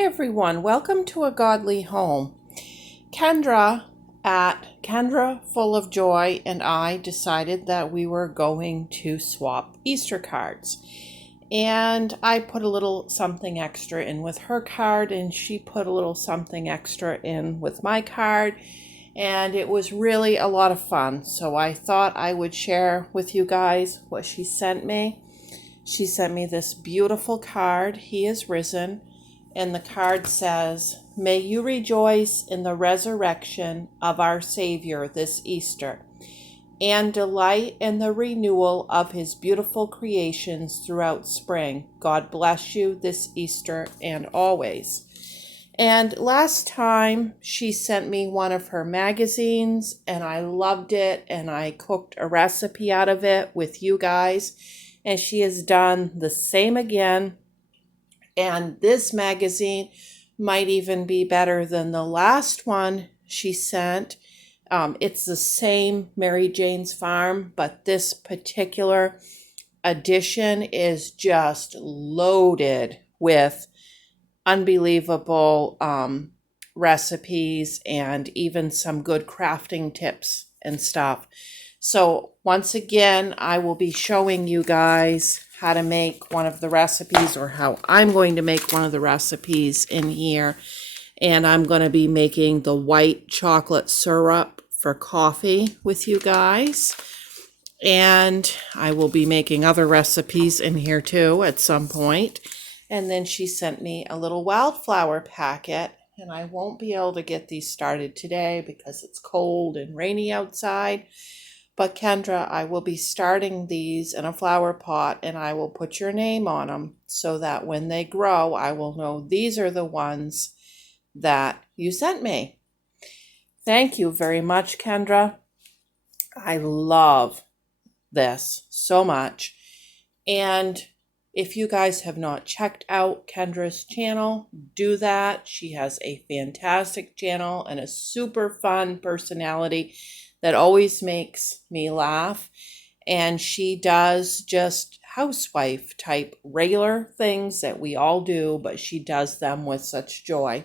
Hi everyone, welcome to A Godly Home. Kendra at Kendra Full of Joy and I decided that we were going to swap Easter cards. And I put a little something extra in with her card and she put a little something extra in with my card. And it was really a lot of fun. So I thought I would share with you guys what she sent me. She sent me this beautiful card, He is Risen. And the card says, "May you rejoice in the resurrection of our Savior this Easter, and delight in the renewal of his beautiful creations throughout spring. God bless you this Easter and always." And last time she sent me one of her magazines, and I loved it, and I cooked a recipe out of it with you guys. And she has done the same again. And this magazine might even be better than the last one she sent. It's the same Mary Jane's Farm, but this particular edition is just loaded with unbelievable recipes and even some good crafting tips and stuff. So once again, I will be showing you guys how to make one of the recipes, or how I'm going to make one of the recipes in here. And I'm going to be making the white chocolate syrup for coffee with you guys. And I will be making other recipes in here too at some point. And then she sent me a little wildflower packet, and I won't be able to get these started today because it's cold and rainy outside. But Kendra, I will be starting these in a flower pot, and I will put your name on them so that when they grow, I will know these are the ones that you sent me. Thank you very much, Kendra. I love this so much. And if you guys have not checked out Kendra's channel, do that. She has a fantastic channel and a super fun personality that always makes me laugh. And she does just housewife type regular things that we all do, but she does them with such joy.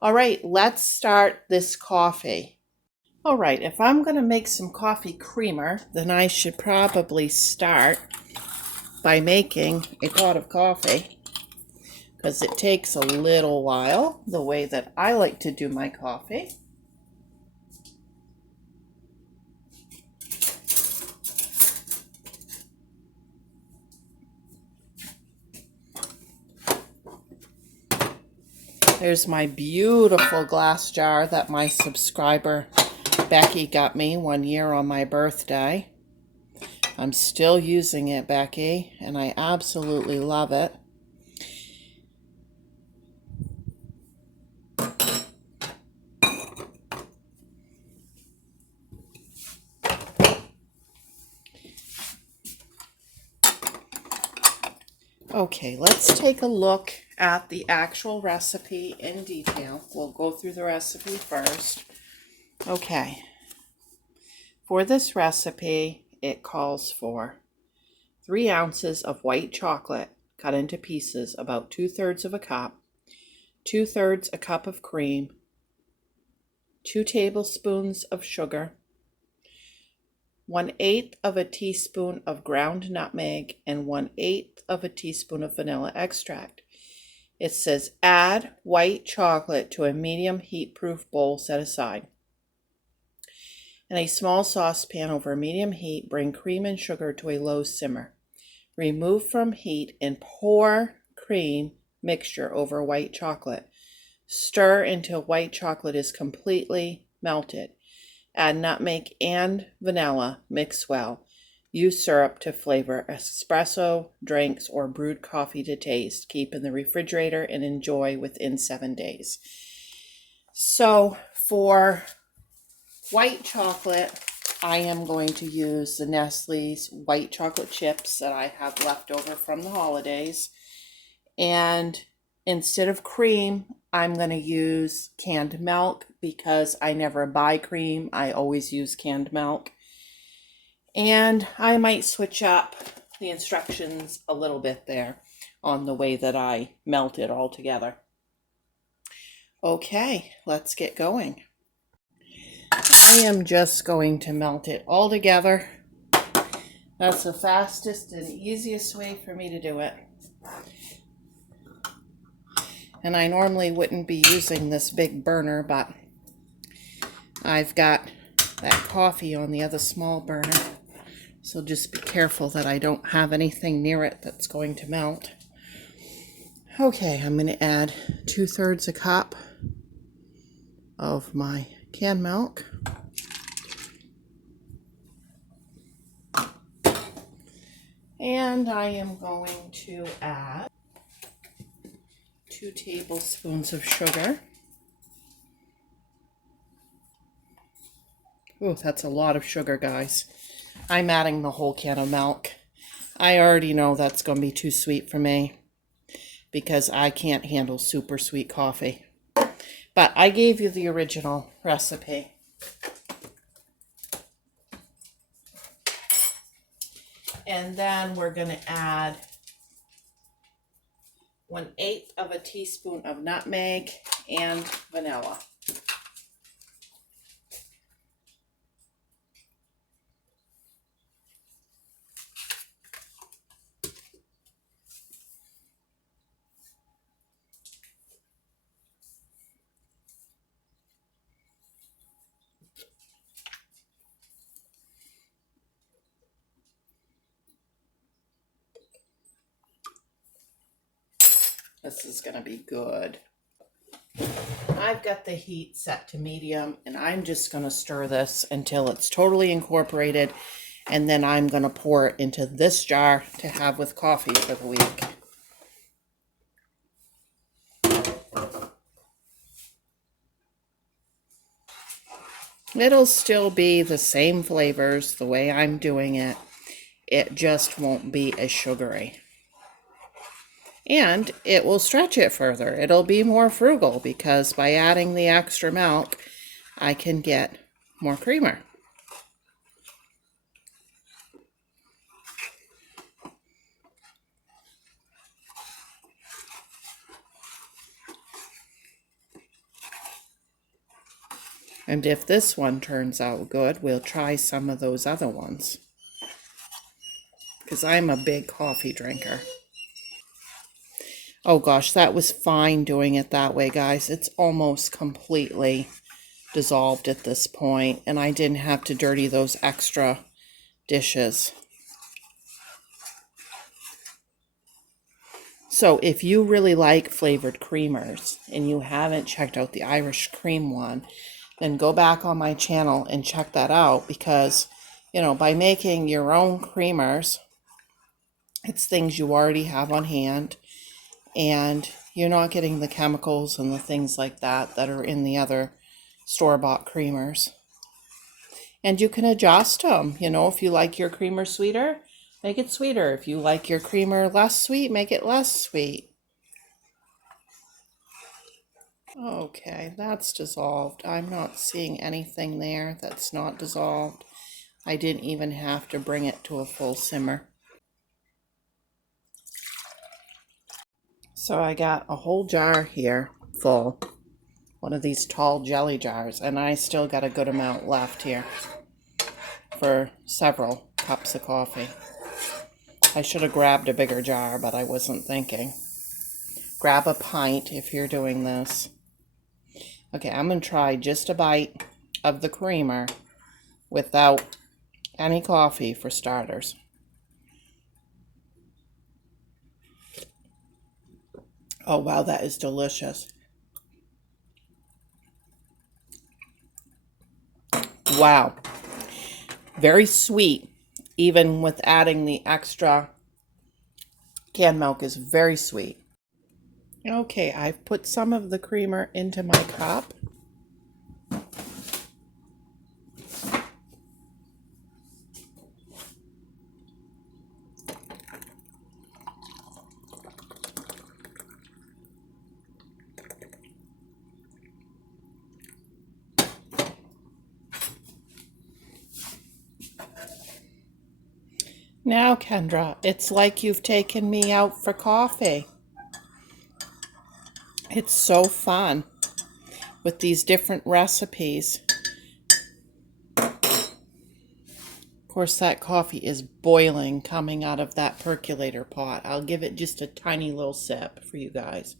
All right, let's start this coffee. All right, if I'm going to make some coffee creamer, then I should probably start by making a pot of coffee, because it takes a little while, the way that I like to do my coffee. There's my beautiful glass jar that my subscriber Becky got me one year on my birthday. I'm still using it, Becky, and I absolutely love it. Okay, let's take a look at the actual recipe in detail. We'll go through the recipe first. Okay, for this recipe, it calls for 3 ounces of white chocolate cut into pieces, about 2/3 of a cup, 2/3 a cup of cream, 2 tablespoons of sugar, 1/8 of a teaspoon of ground nutmeg, and 1/8 of a teaspoon of vanilla extract. It says add white chocolate to a medium heat-proof bowl set aside. In a small saucepan over medium heat, bring cream and sugar to a low simmer. Remove from heat and pour cream mixture over white chocolate. Stir until white chocolate is completely melted. Add nutmeg and vanilla. Mix well. Use syrup to flavor espresso, drinks, or brewed coffee to taste. Keep in the refrigerator and enjoy within 7 days. So for white chocolate, I am going to use the Nestle's white chocolate chips that I have left over from the holidays. And instead of cream, I'm going to use canned milk because I never buy cream. I always use canned milk. And I might switch up the instructions a little bit there on the way that I melt it all together. Okay, let's get going. I am just going to melt it all together. That's the fastest and easiest way for me to do it. And I normally wouldn't be using this big burner, but I've got that coffee on the other small burner. So just be careful that I don't have anything near it that's going to melt. Okay, I'm going to add 2/3 a cup of my canned milk. And I am going to add 2 tablespoons of sugar. Oh, that's a lot of sugar, guys. I'm adding the whole can of milk. I already know that's going to be too sweet for me because I can't handle super sweet coffee. But I gave you the original recipe. And then we're going to add 1/8 of a teaspoon of nutmeg and vanilla. This is going to be good. I've got the heat set to medium, and I'm just going to stir this until it's totally incorporated, and then I'm going to pour it into this jar to have with coffee for the week. It'll still be the same flavors the way I'm doing it. It just won't be as sugary. And it will stretch it further. It'll be more frugal because by adding the extra milk, I can get more creamer. And if this one turns out good, we'll try some of those other ones. Because I'm a big coffee drinker. Oh gosh, that was fine doing it that way, guys. It's almost completely dissolved at this point, and I didn't have to dirty those extra dishes. So if you really like flavored creamers and you haven't checked out the Irish cream one, then go back on my channel and check that out because, you know, by making your own creamers, it's things you already have on hand and you're not getting the chemicals and the things like that that are in the other store-bought creamers. And you can adjust them, you know, if you like your creamer sweeter, make it sweeter. If you like your creamer less sweet, make it less sweet. Okay, that's dissolved. I'm not seeing anything there that's not dissolved. I didn't even have to bring it to a full simmer. So I got a whole jar here full, one of these tall jelly jars, and I still got a good amount left here for several cups of coffee. I should have grabbed a bigger jar, but I wasn't thinking. Grab a pint if you're doing this. Okay, I'm going to try just a bite of the creamer without any coffee for starters. Oh wow, that is delicious. Wow. Very sweet, even with adding the extra canned milk is very sweet. Okay, I've put some of the creamer into my cup. Now, Kendra, it's like you've taken me out for coffee. It's so fun. with these different recipes. Of course, that coffee is boiling coming out of that percolator pot. I'll give it just a tiny little sip for you guys.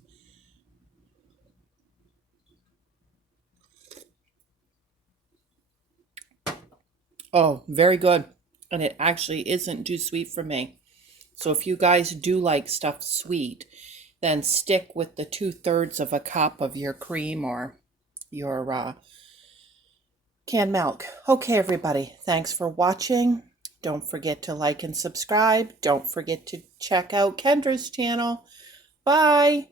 Oh, very good. And it actually isn't too sweet for me. So if you guys do like stuff sweet, then stick with the 2/3 of a cup of your cream or your canned milk. Okay, everybody. Thanks for watching. Don't forget to like and subscribe. Don't forget to check out Kendra's channel. Bye.